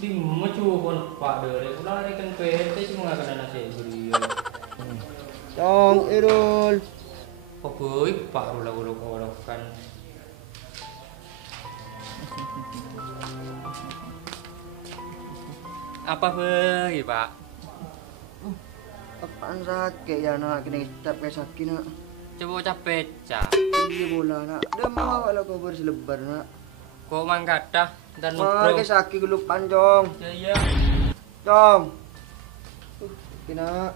Di mecu pun Pak Dere, ulah ikan PT cuma kena nasi beri. Tong Irul. Pokoknya Pak ulah kan. Apa be, Pak? Apaan sakit ya nak kena hitap kayak sakit nak. Coba capek cak. Iya bola nak. Dia mau kalau kau berselebar nak. Kok mangkata dan Wah kayak sakit kelupaan cong. Ya iya. Cong. Kena.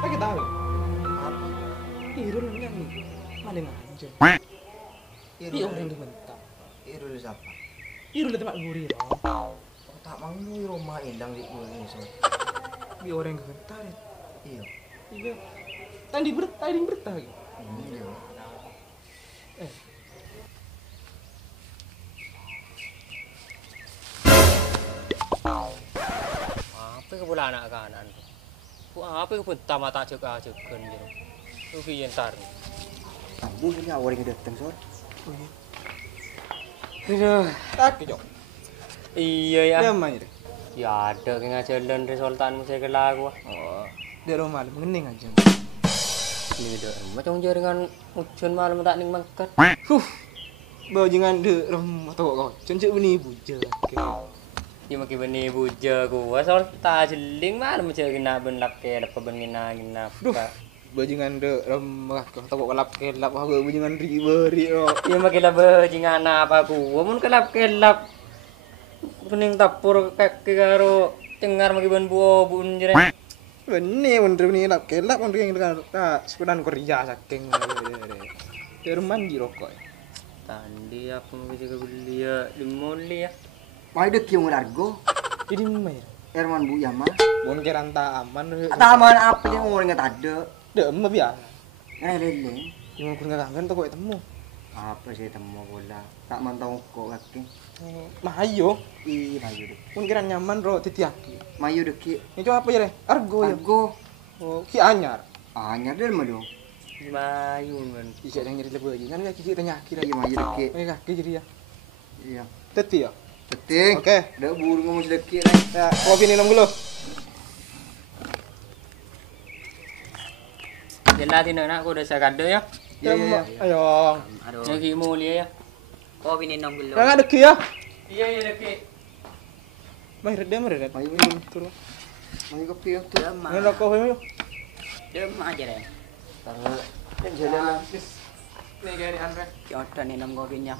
Sakit tahu. Apa? Irul nyanyi. Maling aja. Iya orang yang dimentak. Irul siapa? Irul itu mak gurih. Tak mau di rumah hilang di gue so. Dia orang yang gementar. Iya. Iya. Tadi bertah gitu. Iya. Eh. Apa ke bola anak kanan? Ku apa ke pertama tak cek ajekan gitu. Lu piyentar. Kamu punya orang yang datang sor. Oh iya. Aduh. Sakit jok. Iya ya. Dia main deh. Ya ada yang ngajarin resultanmu saya kelak gua. Oh. Dia rumah malam ngening aja. Ini dah. Macam jaringan ujian malam tak ning mangkat. Bawa jangan de rumah toko kau. Cencuk beni buja. Ya makin benih buja gua soal tak jeling malam macam kena benlap ke apa benina kena. Duh. Bawa jangan de rumah kau toko kelap aku bawa jangan riberi. Ya makin lah bajingan apa gua mun kelap kelap. Pening tapur kaki karo cengar magi ban buo bun jere. Benih bener benih lap kelap bener yang dengan sepedan Korea saking. Dia mandi rokok. Tadi aku mau bisa beli ya di mall ya. Mau dek yang largo. Jadi main. Herman Bu Yama. Bon keranta aman. Taman apa dia orang yang ada? Deh emak biasa. Lele. Yang kurang kangen tuh kok ketemu. Apa sih temu bola? Tak mantau kok kaki. Mahayo. Ih, mayu dek. Pun kira nyaman ro titiaki. Mayu dek ki. Ini coba apa ya deh? Argo ya. Argo. Oh, ki anyar. Anyar dia mah dong. Mayun kan. Bisa yang nyari lebih aja. Kan kaki kita nyaki lagi. Iya mayu dek ki. Ini kaki jadi ya. Iya. Teti ya. Penting. Oke. Dak buru ngomong dek ki. Ya, kopi minum dulu. Jelatin nak aku udah sakado ya. Iya, iya, Ayo. Aduh. Lagi mulia ya. Kopi minum dulu. Yang ada ki ya. Iya iya deki. Mahir dia mahir. Mayu minum. Turun. Mayu kopi yang tuh. Dem, Ini rokok yuk. dem aja deh. Yang jalan. Nih kayak di Andre. Kita minum kopinya.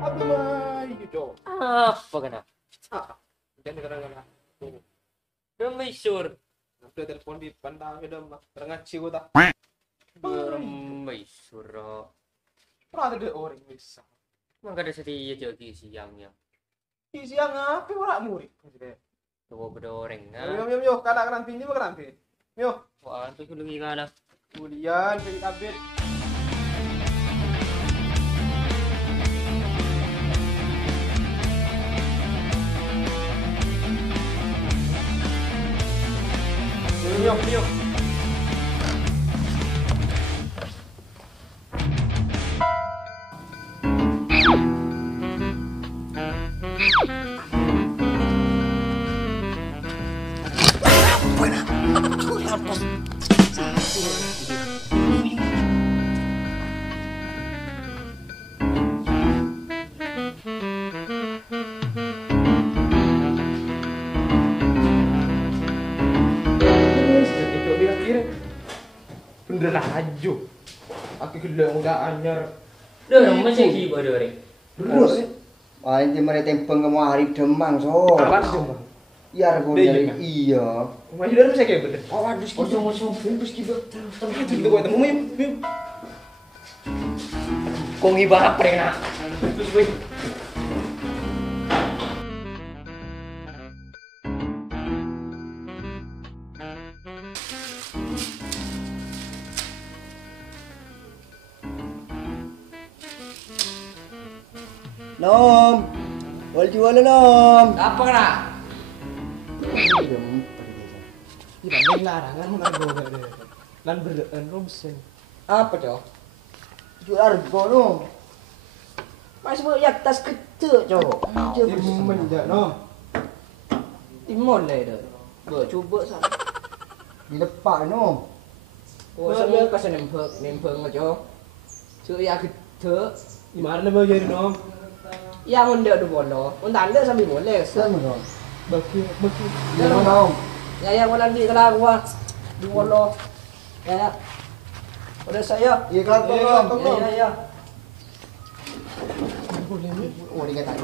Aduh mai gitu. Apa kena? Jangan kadang-kadang. Demi sur. Udah telepon di pandang udah mah. Ngaci gua tak. Demi sur. Pernah ada orang bisa. Mangga ada setia jadi siangnya. Di siang apa orang murid. Coba bedoreng Yo nah. yo yo kada nanti ini mah nanti. Yo. Wah, itu kudu gimana? Kemudian jadi update. Yo yo. Bener aja. Aku gede udah anyar. Udah masih ki bedoreng. Terus. Wah, ini mereka tempeng kamu hari demang so. Apaan sih, Bang? Iya, aku Dia dari juga? iya. Masih dalam saya kayak bener. Oh, waduh, Terus kita itu gue temu yuk. Kong iba prenah. Terus gue Nom. Wal jual nom. Apa kena? Iya, ini larangan mau boga deh. Lan berdean Robson. Apa cok? Jual harga nom. Masih mau yak tas kecil cok. Mendak no. Timon lah itu. Coba sana. Di depan nom. Oh, saya kasih nempel cok. Cuk ya gede. Gimana mau jadi no? Ya ngundak du bono. Undang sambil boleh. Sen nom. Baki. Di nom. Ya wala di kala gua. Du bono. Ya. Udah saya. Iya kelak nom. Ya. Oh, dia kata.